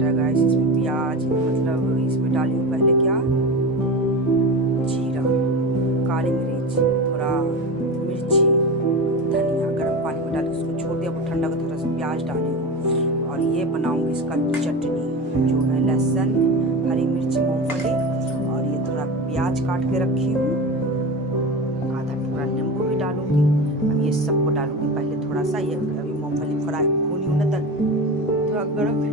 टमाटर गाइस, इसमें प्याज, मतलब इसमें डाली हूँ पहले क्या, जीरा, काली मिर्च, थोड़ा मिर्ची, धनिया, गर्म पानी में डाल के उसको छोड़ दिया, वो ठंडा को थोड़ा सा प्याज डाली हूँ। और ये बनाऊँगी इसका चटनी, जो है लहसुन, हरी मिर्ची, मूँगफली, और ये थोड़ा प्याज काट के रखी हूँ, आधा टुकड़ा नींबू भी डालूँगी। अब ये सबको डालूँगी पहले थोड़ा सा, ये अभी मूँगफली फ्राई भूनी हूँ ना, तब थोड़ा गर्म